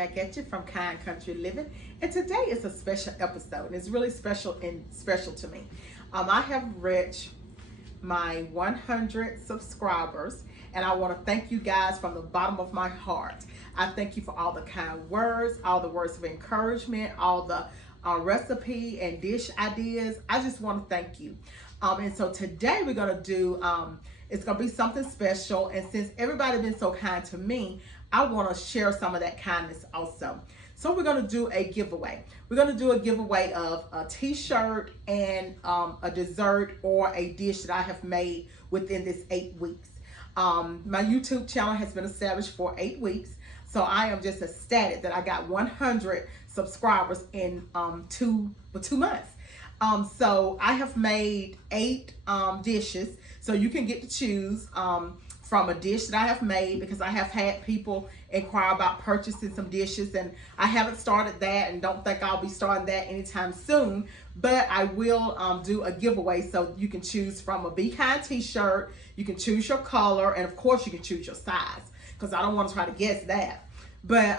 back at you from Kind Country Living, and today is a special episode, and it's really special to me. I have reached my 100 subscribers, and I want to thank you guys from the bottom of my heart. I thank you for all the kind words, all the words of encouragement, all the recipe and dish ideas. I just want to thank you. And so today we're going to do, it's going to be something special. And since everybody's been so kind to me, I want to share some of that kindness also. So we're going to do a giveaway. We're going to do a giveaway of a t-shirt and a dessert or a dish that I have made within this 8 weeks. My YouTube channel has been established for 8 weeks. So I am just ecstatic that I got 100 subscribers in 2 months. So I have made 8 dishes. So you can get to choose from a dish that I have made, because I have had people inquire about purchasing some dishes, and I haven't started that and don't think I'll be starting that anytime soon, but I will do a giveaway. So you can choose from a Be Kind t-shirt, you can choose your color, and of course you can choose your size, because I don't want to try to guess that, but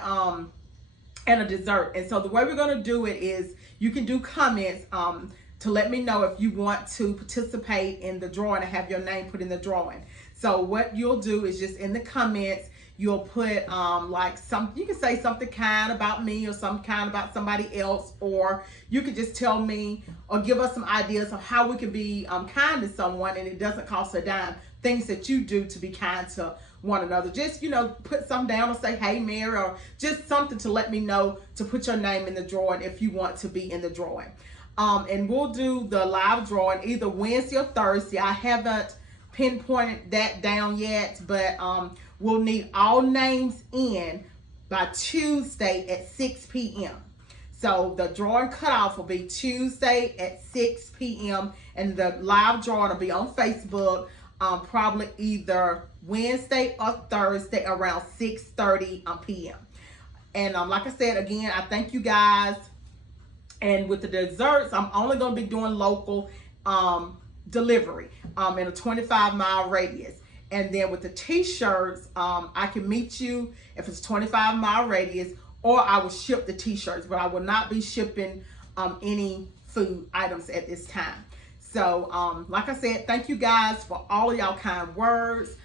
and a dessert. And so the way we're going to do it is you can do comments to let me know if you want to participate in the drawing and have your name put in the drawing. So what you'll do is just in the comments, you'll put like you can say something kind about me or something kind about somebody else, or you can just tell me or give us some ideas of how we can be kind to someone, and it doesn't cost a dime. Things that you do to be kind to one another. Just, you know, put something down or say, hey, Mary, or just something to let me know to put your name in the drawing if you want to be in the drawing. And we'll do the live drawing either Wednesday or Thursday. I haven't pinpointed that down yet, but we'll need all names in by Tuesday at 6 p.m. So the drawing cutoff will be Tuesday at 6 p.m. and the live drawing will be on Facebook probably either Wednesday or Thursday around 6:30 p.m. And like I said, again, I thank you guys. And with the desserts, I'm only going to be doing local delivery in a 25-mile radius. And then with the t-shirts, I can meet you if it's 25-mile radius, or I will ship the t-shirts, but I will not be shipping any food items at this time. So like I said, thank you guys for all of y'all kind words.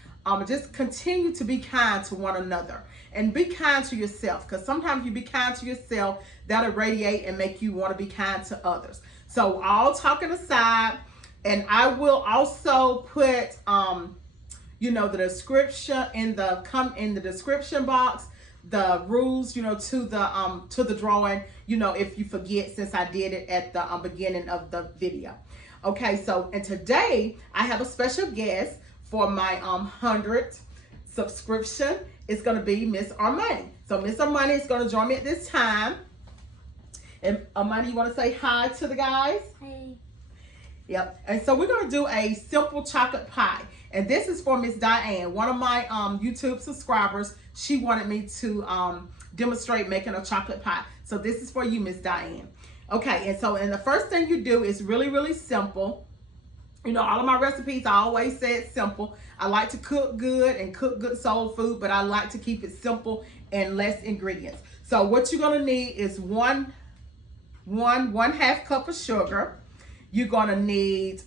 Just continue to be kind to one another and be kind to yourself, because sometimes you be kind to yourself, that'll radiate and make you want to be kind to others. So all talking aside, and I will also put you know, the description in the description box, the rules, you know, to the drawing, you know, if you forget, since I did it at the beginning of the video. Okay, so and today I have a special guest for my 100th subscription. It's going to be Miss Armani. So Miss Armani is going to join me at this time. And Armani, you want to say hi to the guys? Hey. Yep. And so we're going to do a simple chocolate pie. And this is for Miss Diane, one of my YouTube subscribers. She wanted me to demonstrate making a chocolate pie. So this is for you, Miss Diane. Okay, and so the first thing you do is really, really simple. You know, all of my recipes, I always say it's simple. I like to cook good and cook good soul food, but I like to keep it simple and less ingredients. So what you're gonna need is one half cup of sugar. You're gonna need,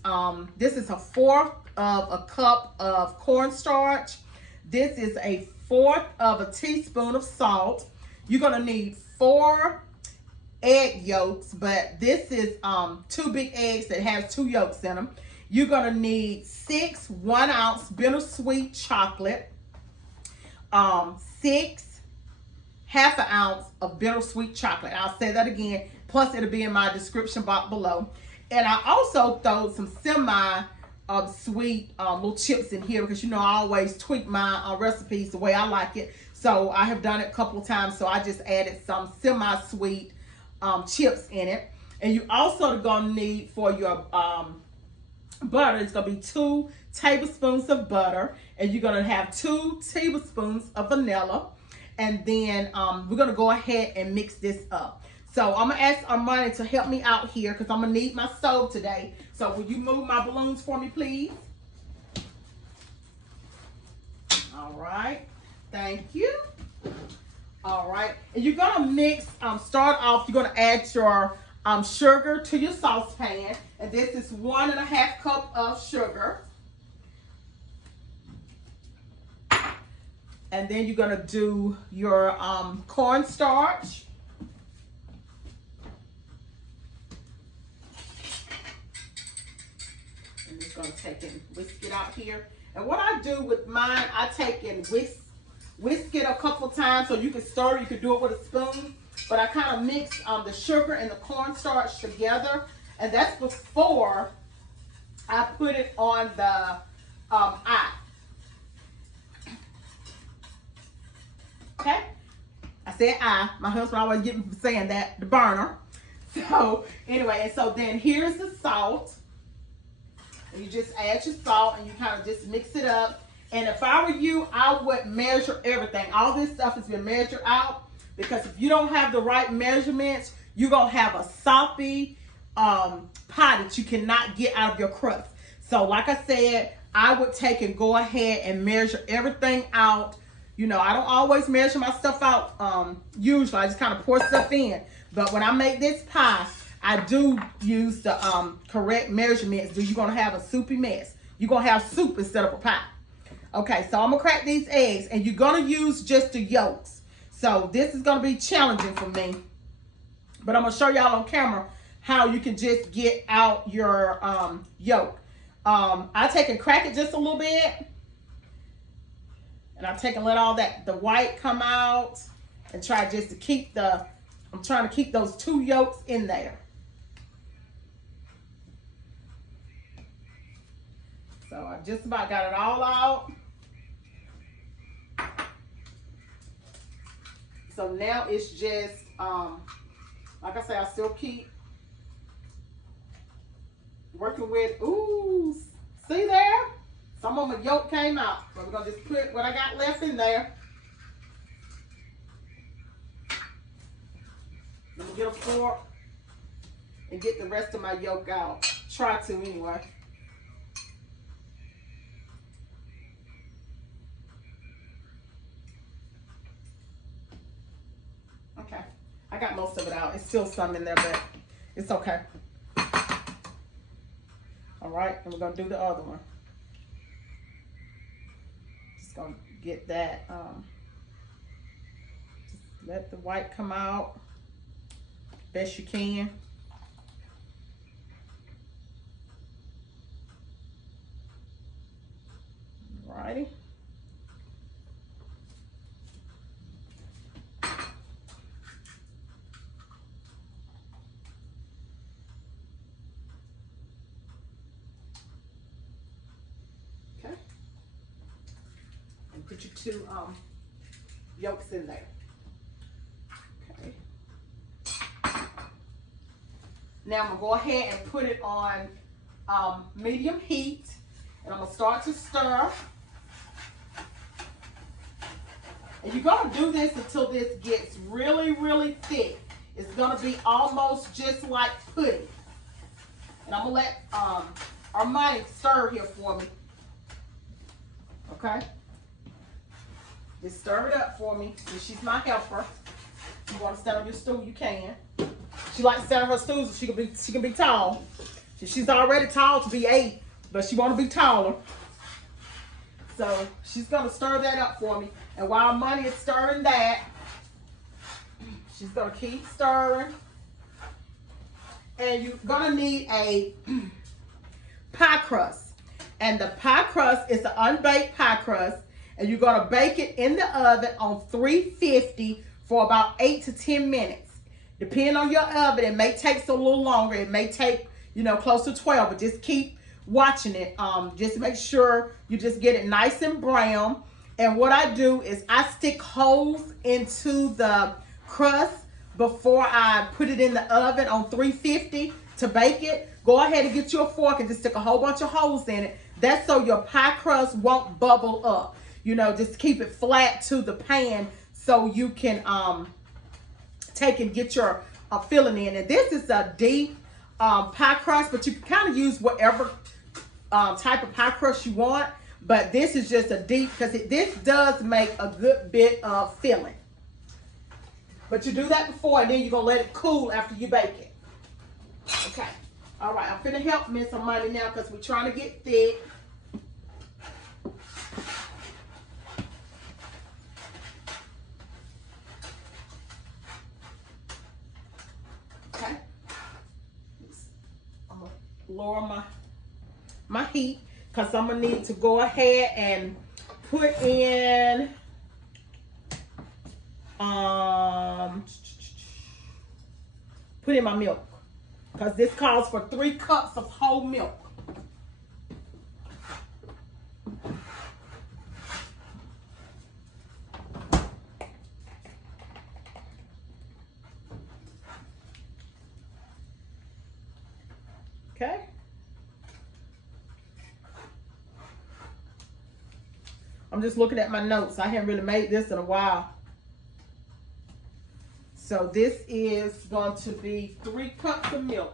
this is 1/4 of a cup of cornstarch. This is 1/4 of a teaspoon of salt. You're gonna need 4 egg yolks, but this is 2 big eggs that has 2 yolks in them. You're gonna need 6 1-ounce Bittersweet chocolate, 6 1/2 ounce of Bittersweet chocolate. I'll say that again, plus it'll be in my description box below. And I also throw some sweet little chips in here, because you know I always tweak my recipes the way I like it. So I have done it a couple of times, so I just added some semi-sweet chips in it. And you also gonna need for your butter, it's gonna be 2 tablespoons of butter, and you're gonna have 2 tablespoons of vanilla. And then we're gonna go ahead and mix this up. So I'm gonna ask Armani to help me out here, because I'm gonna need my stove today. So will you move my balloons for me, please? All right, thank you. All right, And you're gonna mix, start off, you're gonna add your sugar to your saucepan. And this is 1.5 cups of sugar. And then you're gonna do your cornstarch. And just gonna take and whisk it out here. And what I do with mine, I take and whisk it a couple times so you can stir it. You can do it with a spoon. But I kind of mix the sugar and the cornstarch together. And that's before I put it on the eye. Okay? I said eye. My husband always get me for saying that, the burner. So anyway, and so then here's the salt. And you just add your salt and you kind of just mix it up. And if I were you, I would measure everything. All this stuff has been measured out, because if you don't have the right measurements, you're going to have a soppy pie that you cannot get out of your crust. So like I said, I would take and go ahead and measure everything out. You know, I don't always measure my stuff out usually. I just kind of pour stuff in. But when I make this pie, I do use the correct measurements. You're going to have a soupy mess. You're going to have soup instead of a pie. Okay, so I'm going to crack these eggs, and you're going to use just the yolks. So this is going to be challenging for me. But I'm going to show y'all on camera how you can just get out your yolk. I take and crack it just a little bit. And I take and let all the white come out. And try just to keep I'm trying to keep those 2 yolks in there. So I just about got it all out. So now it's just, like I say, I still keep working with, ooh, see there? Some of my yolk came out. So we're going to just put what I got left in there. I'm going to get a fork and get the rest of my yolk out. Try to anyway. Okay, I got most of it out. It's still some in there, but it's okay. All right, and we're gonna do the other one. Just gonna get that, just let the white come out best you can. All righty. Put your 2 yolks in there. Okay. Now I'm gonna go ahead and put it on medium heat, and I'm gonna start to stir. And you're gonna do this until this gets really, really thick. It's gonna be almost just like pudding. And I'm gonna let Armani stir here for me. Okay. Just stir it up for me. She's my helper. If you want to stand on your stool, you can. She likes to stand on her stool so she can be tall. She's already tall to be 8, but she want to be taller. So she's gonna stir that up for me. And while Money is stirring that, she's gonna keep stirring. And you're gonna need a pie crust. And the pie crust is an unbaked pie crust. And you're going to bake it in the oven on 350 for about 8 to 10 minutes. Depending on your oven, it may take a little longer. It may take, you know, close to 12, but just keep watching it. Just make sure you just get it nice and brown. And what I do is I stick holes into the crust before I put it in the oven on 350 to bake it. Go ahead and get you a fork and just stick a whole bunch of holes in it. That's so your pie crust won't bubble up. You know, just keep it flat to the pan so you can take and get your filling in. And this is a deep pie crust, but you can kind of use whatever type of pie crust you want. But this is just a deep, because this does make a good bit of filling. But you do that before, and then you're going to let it cool after you bake it. Okay. All right, I'm finna help Miss Amani now because we're trying to get thick. Okay. I'm going to lower my heat because I'm going to need to go ahead and put in my milk. Because this calls for 3 cups of whole milk. Okay. I'm just looking at my notes. I haven't really made this in a while. So this is going to be 3 cups of milk.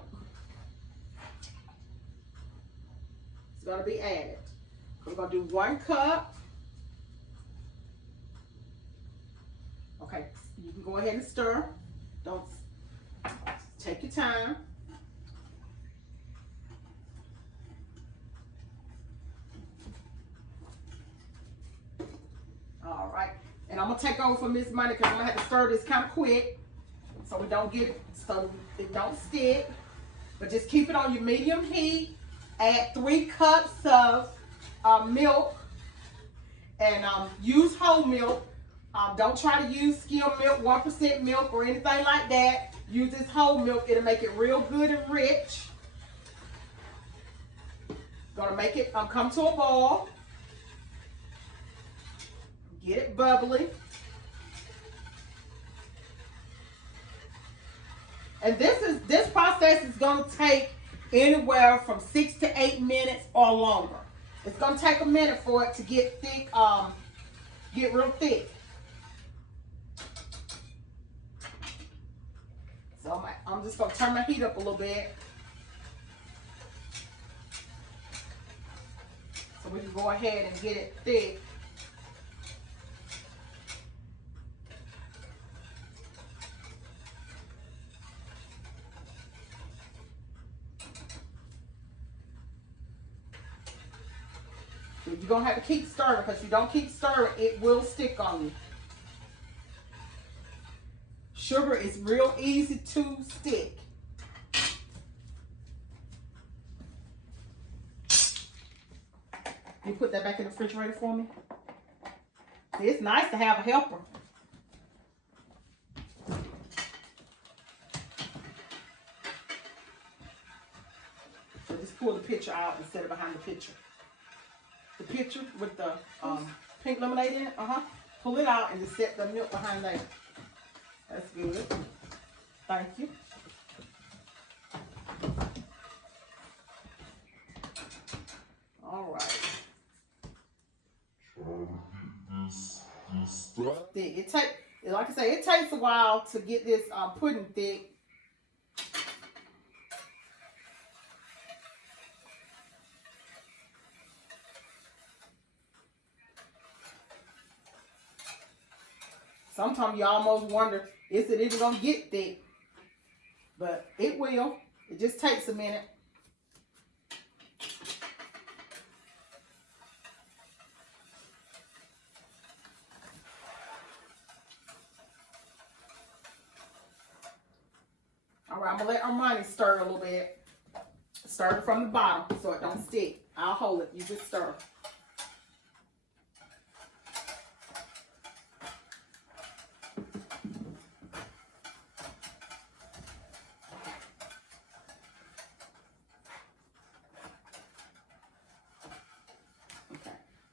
It's going to be added. We're going to do 1 cup. Okay, you can go ahead and stir. Don't take your time. All right, and I'm gonna take over for Miss Money because I'm gonna have to stir this kind of quick so we don't get it, so it don't stick. But just keep it on your medium heat. Add 3 cups of milk, and use whole milk. Don't try to use skim milk, 1% milk, or anything like that. Use this whole milk. It'll make it real good and rich. Gonna make it come to a boil. Get it bubbly. And this process is gonna take anywhere from 6 to 8 minutes or longer. It's gonna take a minute for it to get thick, get real thick. So I'm just gonna turn my heat up a little bit. So we can go ahead and get it thick. You're gonna have to keep stirring because if you don't keep stirring, it will stick on you. Sugar is real easy to stick. You put that back in the refrigerator for me? It's nice to have a helper. So just pull the pitcher out and set it behind the pitcher. The pitcher with the pink lemonade in it, pull it out and just set the milk behind there. That's good. Thank you. All right. Thick. Like I say, it takes a while to get this pudding thick. Sometimes you almost wonder, is it even gonna get thick? But it will. It just takes a minute. All right, I'm gonna let Armani stir a little bit. Stir it from the bottom so it don't stick. I'll hold it. You just stir.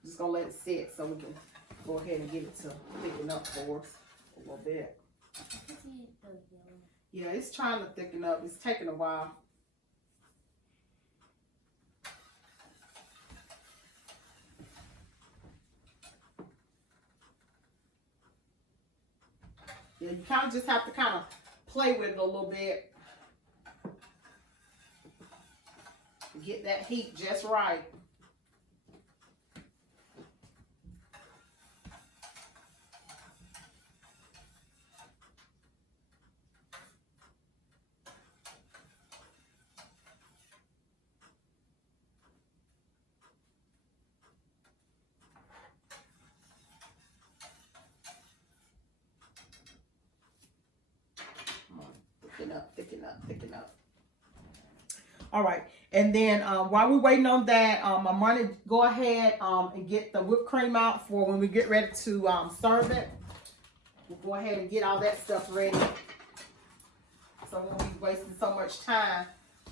Just gonna let it sit so we can go ahead and get it to thicken up for us a little bit. Yeah, it's trying to thicken up. It's taking a while. Yeah, you kind of just have to kind of play with it a little bit. Get that heat just right. up, thicken up, thicken up. All right, and then while we're waiting on that, I'm going to go ahead and get the whipped cream out for when we get ready to serve it. We'll go ahead and get all that stuff ready, so we won't be wasting so much time.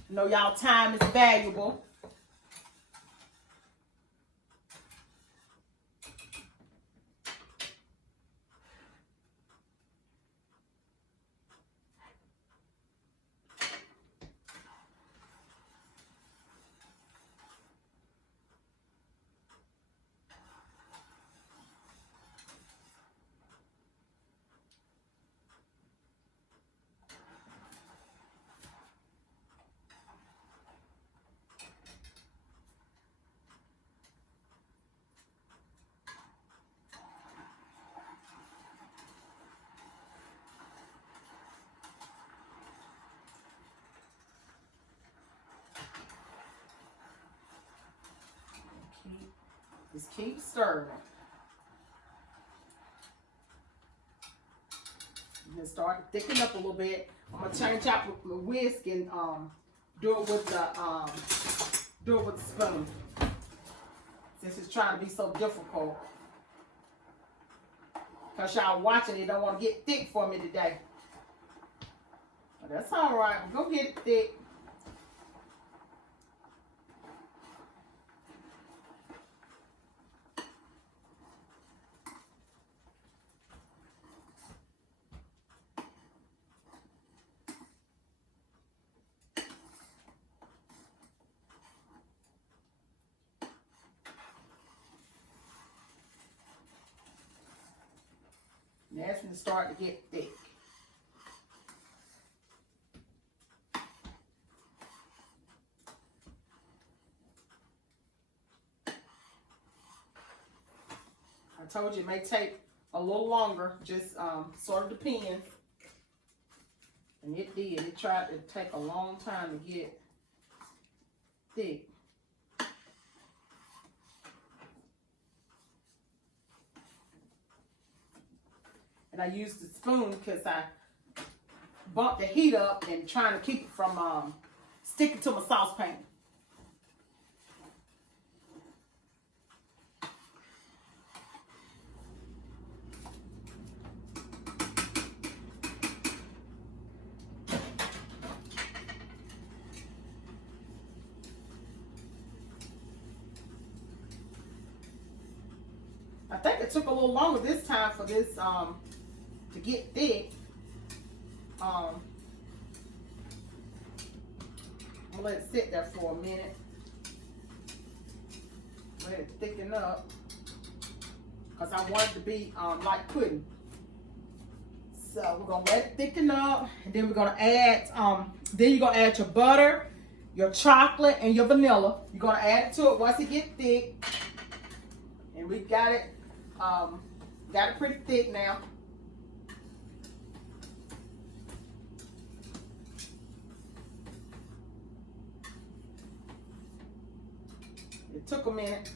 You know, y'all, time is valuable. Just keep stirring. And start to thicken up a little bit. I'm gonna change out with the whisk and do it with the spoon. Since it's trying to be so difficult. Cause y'all watching it don't want to get thick for me today. But that's all right. We're gonna get it thick. Now it's going to start to get thick. I told you it may take a little longer, just sort of depends. And it did. It tried to take a long time to get thick. And I used the spoon because I bumped the heat up and trying to keep it from sticking to my saucepan. I think it took a little longer this time for this to get thick. I'm gonna let it sit there for a minute. Let it thicken up. Because I want it to be like pudding. So we're gonna let it thicken up, and then we're gonna add then you're gonna add your butter, your chocolate, and your vanilla. You're gonna add it to it once it gets thick. And we got it pretty thick now. It took a minute,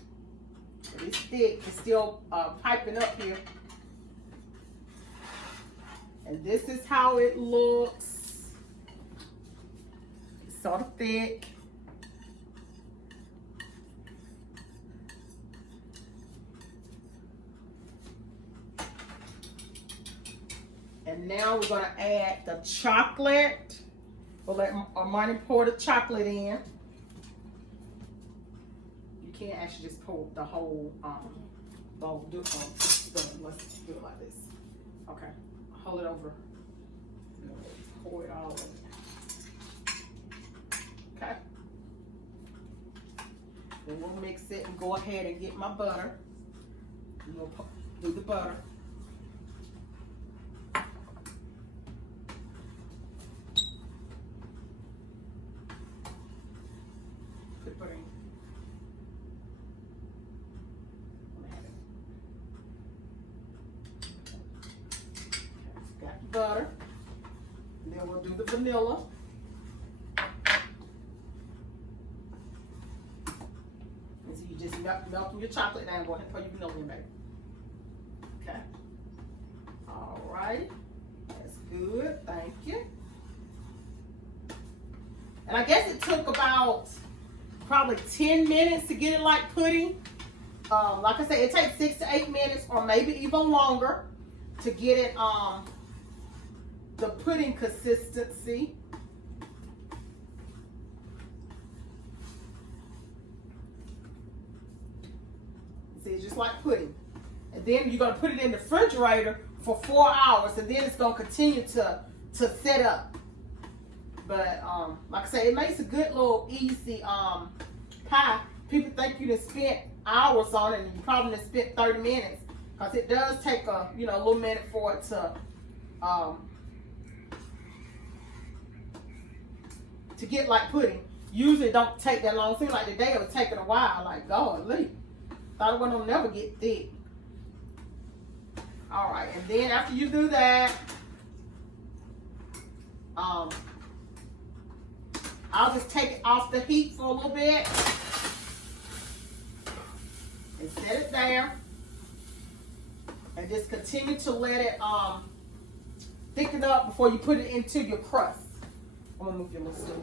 but it's thick. It's still piping up here. And this is how it looks. It's sort of thick. And now we're gonna add the chocolate. We'll let Armani pour the chocolate in. You can't actually just pour the whole bowl. Do it on the spoon. Let's do it like this. Okay, hold it over. Pour it all in. Okay. Then we'll mix it and go ahead and get my butter. And we'll do the butter. Butter, and then we'll do the vanilla. And so you just melting your chocolate down. Go ahead and pour your vanilla in, baby. Okay. All right. That's good. Thank you. And I guess it took about probably 10 minutes to get it like pudding. Like I said, it takes 6 to 8 minutes or maybe even longer to get it the pudding consistency. See, it's just like pudding. And then you're going to put it in the refrigerator for 4 hours, and then it's going to continue to set up. But like I say, it makes a good little easy pie. People think you just spent hours on it, and you probably just spent 30 minutes, because it does take a little minute for it to get like pudding. Usually it don't take that long. It seems like today it was taking a while. Like, golly, thought it wasn't gonna never get thick. All right, and then after you do that, I'll just take it off the heat for a little bit and set it there, and just continue to let it thicken up before you put it into your crust. I'm gonna move your little stool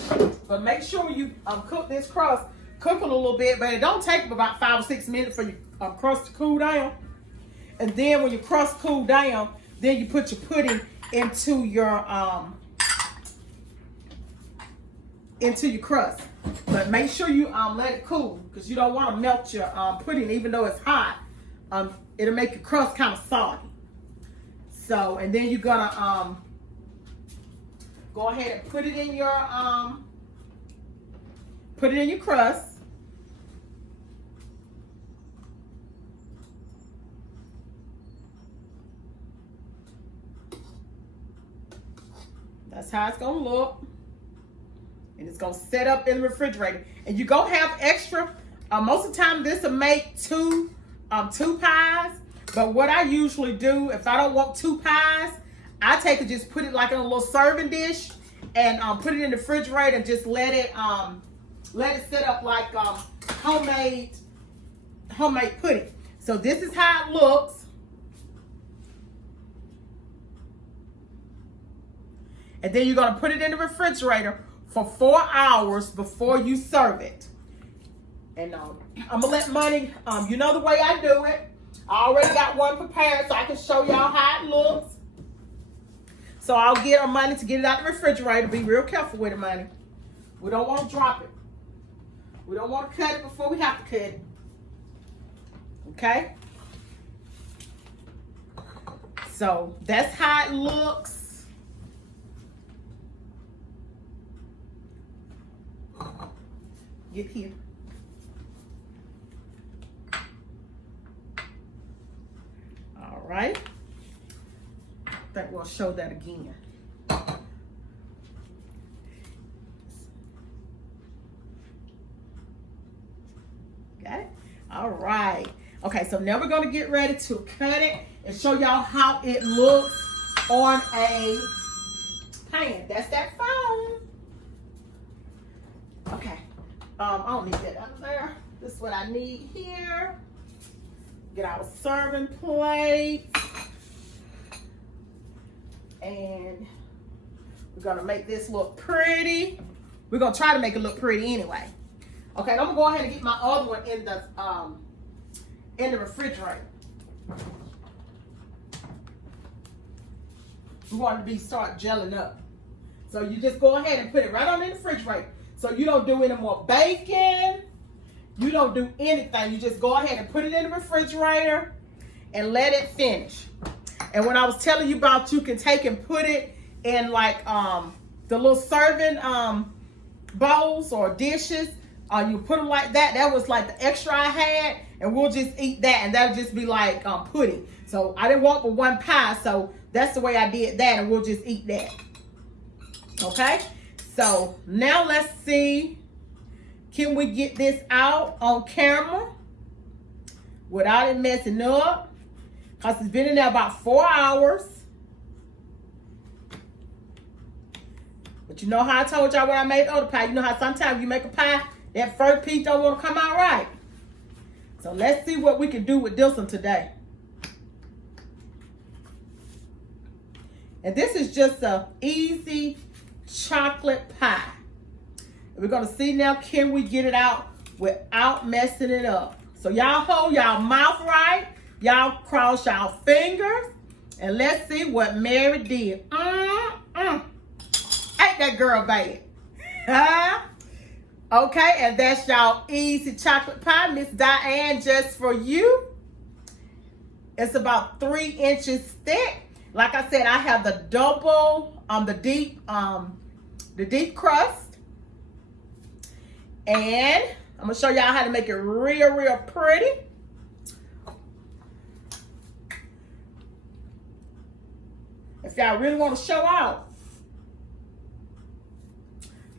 over. But make sure you cook this crust, cook it a little bit, but it don't take about 5 or 6 minutes for your crust to cool down. And then when your crust cool down, then you put your pudding into your crust. But make sure you let it cool, because you don't want to melt your pudding even though it's hot. It'll make your crust kind of soggy. So, and then you're gonna go ahead and put it in your crust. That's how it's gonna look. And it's gonna set up in the refrigerator. And you're gonna have extra. Most of the time this will make two pies. But what I usually do, if I don't want 2 pies, I take it, just put it like in a little serving dish, and put it in the refrigerator and just let it set up like homemade pudding. So this is how it looks. And then you're gonna put it in the refrigerator for 4 hours before you serve it. And I'm gonna let Money, you know the way I do it. I already got one prepared so I can show y'all how it looks. So I'll get our Money to get it out of the refrigerator. Be real careful with it, Money. We don't want to drop it. We don't want to cut it before we have to cut it. Okay? So that's how it looks. Get here. All right. I think we'll show that again. Got it? All right. Okay, so now we're going to get ready to cut it and show y'all how it looks on a pan. That's that phone. Okay. I don't need that out there. This is what I need here. Get our serving plate. And we're gonna make this look pretty. We're gonna try to make it look pretty anyway. Okay, I'm gonna go ahead and get my other one in the refrigerator. We want it to start gelling up. So you just go ahead and put it right on in the refrigerator. So you don't do any more baking. You don't do anything. You just go ahead and put it in the refrigerator and let it finish. And when I was telling you about, you can take and put it in like the little serving bowls or dishes. You put them like that. That was like the extra I had, and we'll just eat that, and that'll just be like pudding. So I didn't want but 1 pie, so that's the way I did that, and we'll just eat that. Okay? So now let's see, can we get this out on camera without it messing up? Because it's been in there about 4 hours. But you know how I told y'all when I made the other pie, you know how sometimes you make a pie, that first piece don't want to come out right. So let's see what we can do with this one today. And this is just a easy chocolate pie. We're gonna see now, can we get it out without messing it up? So y'all hold y'all mouth right, y'all cross y'all fingers, and let's see what Mary did. Ain't that girl bad? Okay, and that's y'all easy chocolate pie, Miss Diane, just for you. It's about 3 inches thick. Like I said, I have the double, the deep crust. And I'm gonna show y'all how to make it real, real pretty. If y'all really want to show out,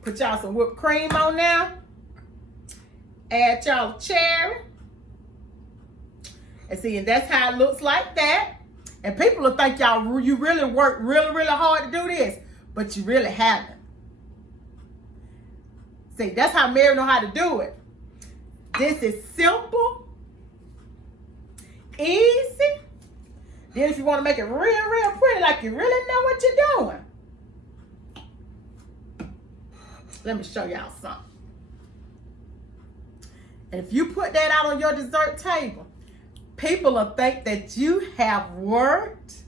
put y'all some whipped cream on now. Add y'all cherry. And see, and that's how it looks like that. And people will think y'all, you really work really, really hard to do this, but you really haven't. See, that's how Mary know how to do it. This is simple, easy. Then if you want to make it real, real pretty, like you really know what you're doing. Let me show y'all something. And if you put that out on your dessert table, people will think that you have worked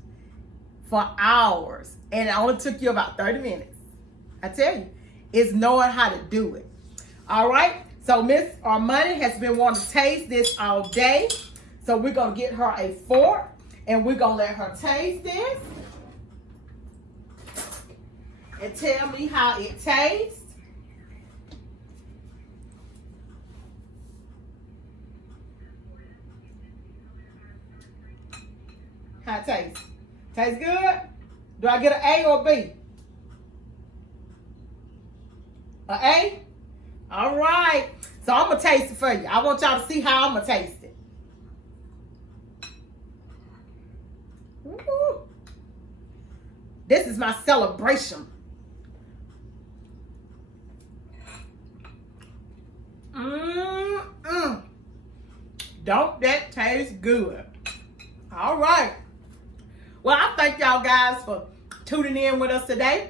for hours and it only took you about 30 minutes. I tell you, it's knowing how to do it. All right, so Miss Armani has been wanting to taste this all day. So we're gonna get her a fork and we're gonna let her taste this and tell me how it tastes. How it tastes? Tastes good? Do I get an A or a B? An A? All right. So I'm going to taste it for you. I want y'all to see how I'm going to taste it. Woo. This is my celebration. Don't that taste good? All right. Well, I thank y'all guys for tuning in with us today.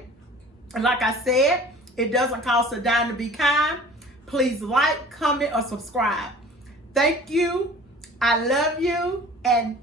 And like I said, it doesn't cost a dime to be kind. Please like, comment, or subscribe. Thank you. I love you. And